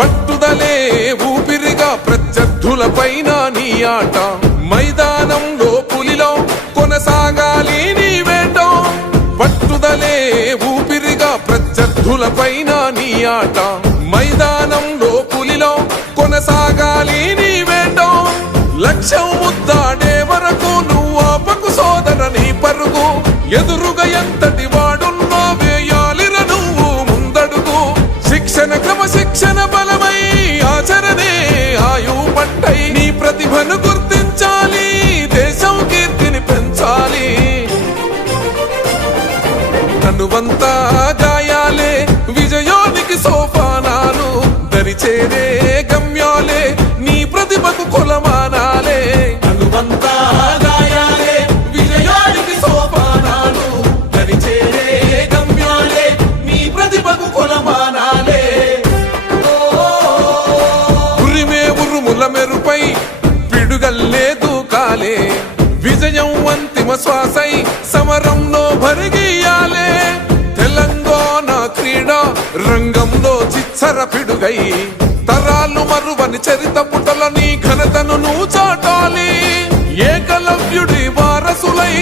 పట్టుదలే ఊపిరిగా ప్రత్యర్థులపైన నీ ఆట మైదానంలో పులిలో కొనసాగాలి నీ వేట పట్టుదలే ఊపిరిగా ప్రత్యర్థులపైన నీ ఆట మైదానంలో పులిలో కొనసాగాలి నీ వేట లక్ష్యం ముద్దాడే వరకు నువ్వు ఆపకు సోదర నీ పరుగు ఎదురుగా ఎంతటి వాడున్నా వేయాలిర నువ్వు ముందడుగు శిక్షణ క్రమశిక్షణ బలమై ఆచరణే ఆయువు పట్టై నీ ప్రతిభను గుర్తించాలి దేశం కీర్తిని పెంచాలి తనువంతా గాయాలే విజయానికి సోపానాలు దరిచేరే గమ్యాలే నీ ప్రతిభకు కొలమానాలే తనువంతా గాయాలే విజయానికి సోపానాలు దరిచేరే గమ్యాలే నీ ప్రతిభకు కొలమానాలే ఉరిమే ఉరుముల మెరుపై పిడుగల్లే దూకాలే విజయం అంతిమ శ్వాసై సమరంలో భరిగియాలే తెలంగాణ క్రీడా రంగంలో చిచ్చర పిడుగై తరాలు మరువని చరిత పుటల నీ ఘనతను నువ్వు చాటాలి ఏకలవ్యుడి వారసులై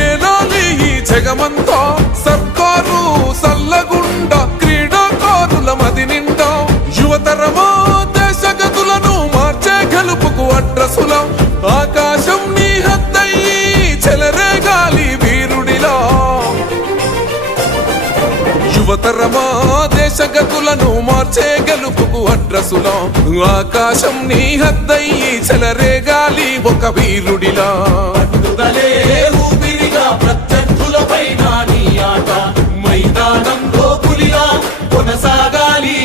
ఏలాలి ఈ జగమంతా సర్కారు సల్లగుండ క్రీడాకారుల మది నిండా యువతరమా దేశగతులను మార్చే గెలుపుకు అడ్రసుల ఆకాశం నీ హద్దయ్యి చెలరేగాలి వీరుడిలా యువతరమా దేశగతులను మార్చే గెలుపుకు అడ్రసులా ఆకాశం నీ హద్దయ్యి చెలరేగాలి ఒక వీరుడిలా పట్టుదలే ఊపిరిగా ప్రత్యర్థులపైన నీ ఆట మైదానంలో పులిలా కొనసాగాలి